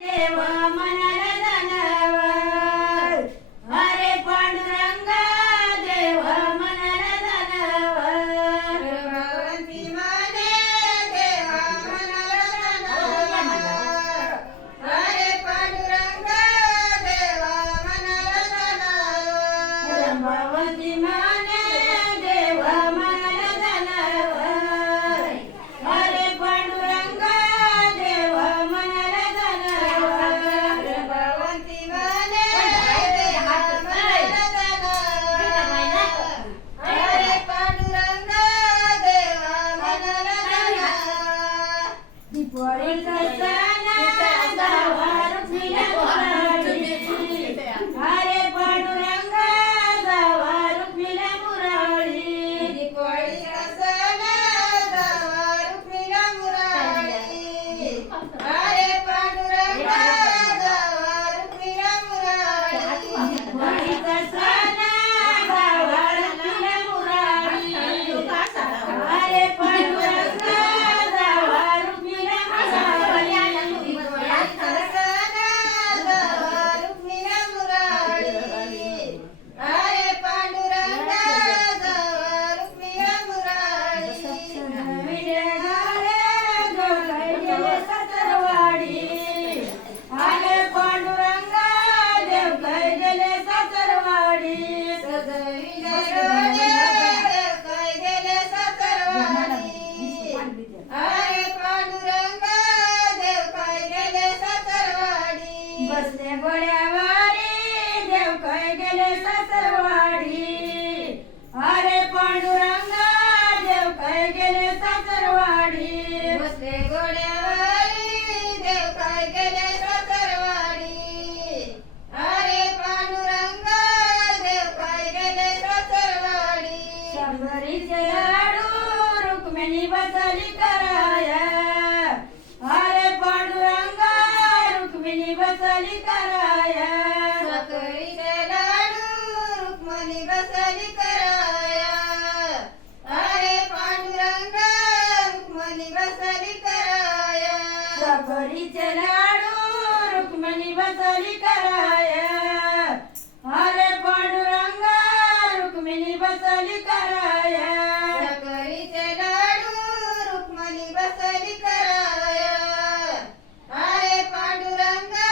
देव मनाला जाणवं, अरे पांडुरंगा देव मनाला जाणवं, भगवंती माने देव मनाला जाणवं, अरे पांडुरंगा देव मनाला जाणवं, भगवंती माने देव मनाला जाणवं, अरे पांडुरंगा देव मनाला जाणवं, भगवंती माने देव मनाला जाणवं, अरे पांडुरंगा देव मनाला जाणवं. दिवाळीचा सण जावा रुक्मिणी मुरारी, अरे पांडुरंगा जावा रुक्मिणी मुरारी, दिवाळीचा सण जावा रुक्मिणी मुरारी, अरे पांडुरंगा जावा रुक्मिणी मुरारी. दिवाळीचा सण जावा रुक्मिणी मुरारी, अरे पांडुरंगा जावा रुक्मिणी मुरारी, दिवाळीचा सण जावा रुक्मिणी मुरारी, अरे पांडुरंगा जावा रुक्मिणी मुरारी. विडे गाले जोडले गेले सासरवाडी, अरे पांडुरंगा देव काय गेले सासरवाडी, सजविले डोळे काय गेले सासरवाडी, अरे पांडुरंगा देव काय गेले सासरवाडी. बसले घोड्यावारी देव काय गेले सासरवाडी, अरे पांडुरंगा देव काय गेले सासरवाडी, बसले घोड्यावरी देव काय गेले सासरवाडी, अरे पांडुरंगा देव काय गेले सासरवाडी. शंभरीचे लाडू रुक्मिणी बसली कराया, अरे पांडुरंगा रुक्मिणी बसली कराया, साखरेचे लाडू रुक्मिणी बसली कराया, अरे पांडुरंगा रुक्मिणी बसली कराया. साखरीचे लाडू रुक्मिणी बसली कराया, अरे पांडुरंगा रुक्मिणी बसली कराया, साखरेचे लाडू रुक्मिणी बसली कराया, अरे पांडुरंगा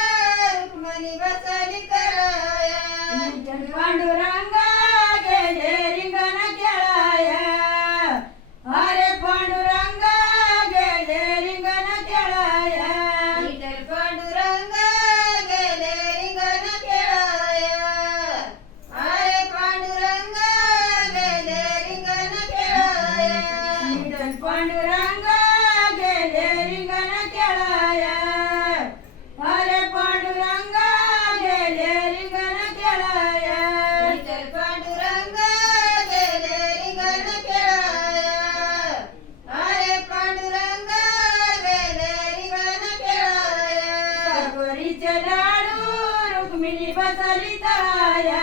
रुक्मिणी बसली कराया. पांडुरंगा गेले रिंगण खेळाया, अरे पांडुरंगा गेले रिंगण खेळाया, विठ्ठल पांडुरंगा गेले रिंगण खेळाया, अरे पांडुरंगा गेले रिंगण खेळाया. विठ्ठल पांडुरंगा गेले रिंगण खेळाया, अरे पांडुरंगा गेले रिंगण खेळाया, विठ्ठल पांडुरंगा गेले रिंगण खेळाया, अरे पांडुरंगा गेले रिंगण खेळाया. साखरीचे लाडू रुक्मिणी बसली तळाया,